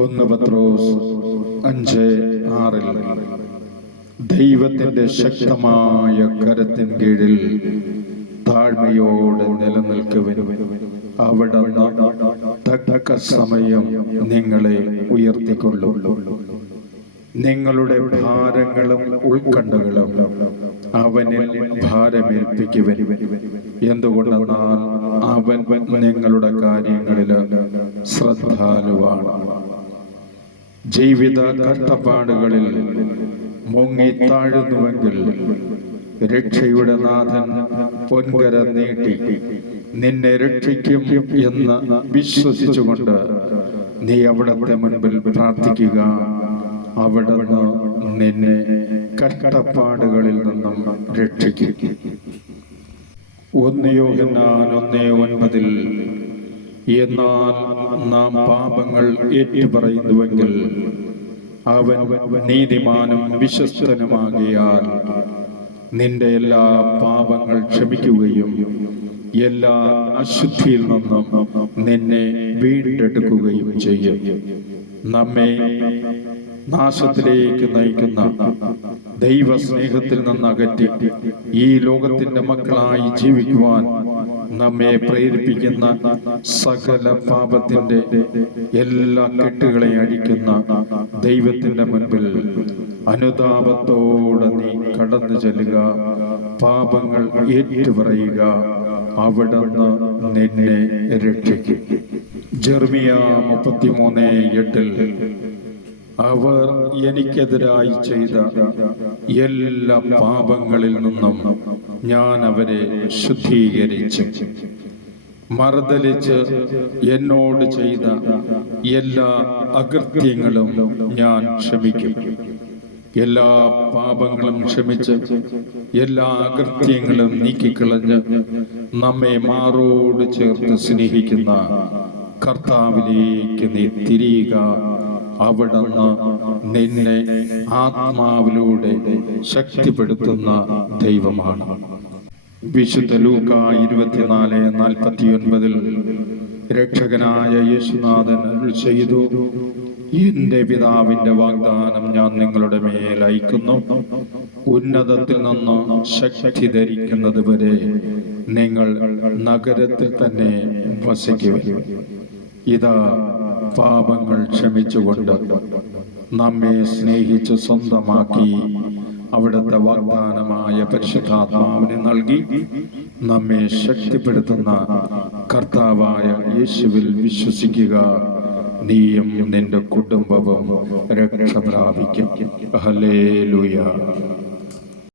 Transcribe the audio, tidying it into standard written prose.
1 പത്രോസ് 5:6 ദൈവത്തിന്റെ ശക്തമായ കരത്തിൻ കീഴിൽ താഴ്മയോടെ നിലനിൽക്കുവിൻ. അവിടുന്ന് തക്ക സമയം നിങ്ങളെ ഉയർത്തിക്കൊള്ളും. നിങ്ങളുടെ ഭാരങ്ങളും ഉത്കണ്ഠകളും അവനിൽ ഭാരമേൽപ്പിക്കുവിൻ. എന്തുകൊണ്ടെന്നാൽ അവൻ നിങ്ങളുടെ കാര്യങ്ങളിൽ ശ്രദ്ധാലുവാണ്. ജീവിത കഷ്ടപ്പാടുകളിൽ മുങ്ങിത്താഴുന്നുവെങ്കിൽ രക്ഷയുടെ നാഥൻ പൊൻകര നീട്ടി നിന്നെ രക്ഷിക്കും എന്ന് വിശ്വസിച്ചുകൊണ്ട് നീ അവിടുത്തെ മുൻപിൽ പ്രാർത്ഥിക്കുക. അവിടുന്ന് നിന്നെ കഷ്ടപ്പാടുകളിൽ നിന്നും രക്ഷിക്കും. 1 യോഹന്നാൻ 1:9 എന്നാൽ നാം പാപങ്ങൾ ഏറ്റുപറയുന്നുവെങ്കിൽ അവൻ നീതിമാനും വിശ്വസ്തനുമാകിയാൽ നിന്റെ എല്ലാ പാപങ്ങൾ ക്ഷമിക്കുകയും എല്ലാ അശുദ്ധിയിൽ നിന്നും നിന്നെ വീണ്ടെടുക്കുകയും ചെയ്യും. നമ്മെ നാശത്തിലേക്ക് നയിക്കുന്ന ദൈവസ്നേഹത്തിൽ നിന്നകറ്റി ഈ ലോകത്തിന്റെ മക്കളായി ജീവിക്കുവാൻ നമ്മെ പ്രേരിപ്പിക്കുന്ന സകല പാപത്തിന്റെ എല്ലാ കെട്ടുകളെ അഴിക്കുന്ന ദൈവത്തിന്റെ മുൻപിൽ അനുതാപത്തോടെ നീ കടന്നു ചെല്ലുക. പാപങ്ങൾ ഏറ്റുപറയുക. അവിടുന്ന് നിന്നെ രക്ഷിക്കും. ജെറമിയ 33:8 അവർ എനിക്കെതിരായി ചെയ്ത എല്ലാ പാപങ്ങളിൽ നിന്നും ഞാൻ അവരെ ശുദ്ധീകരിച്ചു. മറുതലിച്ച് എന്നോട് ചെയ്ത എല്ലാ അകൃത്യങ്ങളും ഞാൻ ക്ഷമിക്കും. എല്ലാ പാപങ്ങളും ക്ഷമിച്ച് എല്ലാ അകൃത്യങ്ങളും നീക്കിക്കളഞ്ഞ് നമ്മെ മാറോട് ചേർത്ത് സ്നേഹിക്കുന്ന കർത്താവിലേക്ക് നീ തിരിയുക. അവിടുന്ന് നിന്നെ ആത്മാവിലൂടെ ശക്തിപ്പെടുത്തുന്ന ദൈവമാണ്. വിശുദ്ധ ലൂക്ക 24:49 രക്ഷകനായ യേശുനാഥൻ അരുൾ ചെയ്തു, എന്റെ പിതാവിന്റെ വാഗ്ദാനം ഞാൻ നിങ്ങളുടെ മേൽ അയക്കുന്നു. ഉന്നതത്തിൽ നിന്ന് ശക്തി ധരിക്കുന്നത് വരെ നിങ്ങൾ നഗരത്തിൽ തന്നെ വസിക്കുവിൻ. ഇതാ പാപങ്ങൾ ക്ഷമിച്ചുകൊണ്ട് നമ്മെ സ്നേഹിച്ച് സ്വന്തമാക്കി അവിടുത്തെ വാഗ്ദാനമായ പരിശുദ്ധാത്മാവിനെ നൽകി നമ്മെ ശക്തിപ്പെടുത്തുന്ന കർത്താവായ യേശുവിൽ വിശ്വസിക്കുക. നീയും നിന്റെ കുടുംബവും രക്ഷ പ്രാപിക്കും. ഹല്ലേലൂയ.